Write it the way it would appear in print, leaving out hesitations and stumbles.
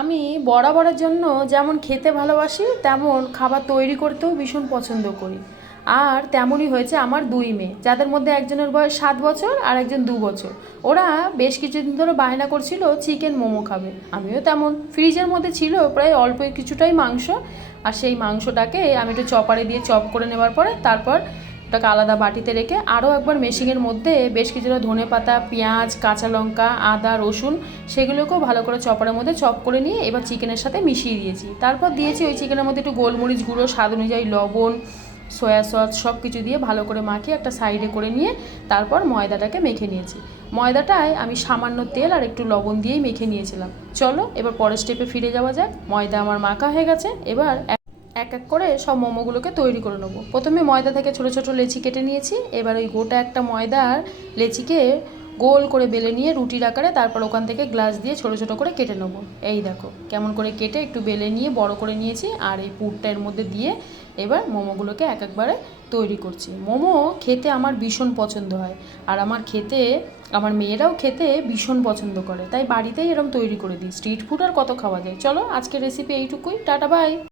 আমি বরাবরের জন্য যেমন খেতে ভালোবাসি তেমন খাবার তৈরি করতেও ভীষণ পছন্দ করি। আর তেমনই হয়েছে আমার দুই মেয়ে, যাদের মধ্যে একজনের বয়স 7 বছর আর একজন 2 বছর। ওরা বেশ কিছুদিন ধরে বায়না করছিল চিকেন মোমো খাবে। আমিও তেমন, ফ্রিজের মধ্যে ছিল প্রায় অল্প কিছুটাই মাংস। আর সেই মাংসটাকে আমি একটু চপারে দিয়ে চপ করে নেওয়ার পরে তারপর ওটাকে আলাদা বাটিতে রেখে আরও একবার মেশিনের মধ্যে বেশ কিছুটা ধনেপাতা, পেঁয়াজ, কাঁচা লঙ্কা, আদা, রসুন সেগুলোকেও ভালো করে চপারের মধ্যে চপ করে নিয়ে এবার চিকেনের সাথে মিশিয়ে দিয়েছি। তারপর দিয়েছি ওই চিকেনের মধ্যে একটু গোলমরিচ গুঁড়ো, স্বাদ অনুযায়ী লবণ, সয়া সস সব কিছু দিয়ে ভালো করে মাখিয়ে একটা সাইডে করে নিয়ে তারপর ময়দাটাকে মেখে নিয়েছি। ময়দাটায় আমি সামান্য তেল আর একটু লবণ দিয়েই মেখে নিয়েছিলাম। চলো এবার পরের স্টেপে ফিরে যাওয়া যাক। ময়দা আমার মাখা হয়ে গেছে, এবার এক এক করে সব মোমোগুলোকে তৈরি করে নেবো। প্রথমে ময়দা থেকে ছোটো ছোটো লেচি কেটে নিয়েছি। এবার ওই গোটা একটা ময়দার লেচিকে গোল করে বেলে নিয়ে রুটির আকারে তারপর ওখান থেকে গ্লাস দিয়ে ছোটো ছোটো করে কেটে নেবো। এই দেখো কেমন করে কেটে একটু বেলে নিয়ে বড় করে নিয়েছি। আর এই পুরটা এর মধ্যে দিয়ে এবার মোমোগুলোকে এক একবারে তৈরি করছি। মোমো খেতে আমার ভীষণ পছন্দ হয়, আর আমার মেয়েরাও খেতে ভীষণ পছন্দ করে, তাই বাড়িতেই এরম তৈরি করে দিই। স্ট্রিট ফুড আর কত খাওয়া যায়। চলো আজকের রেসিপি এইটুকুই, টাটা বাই।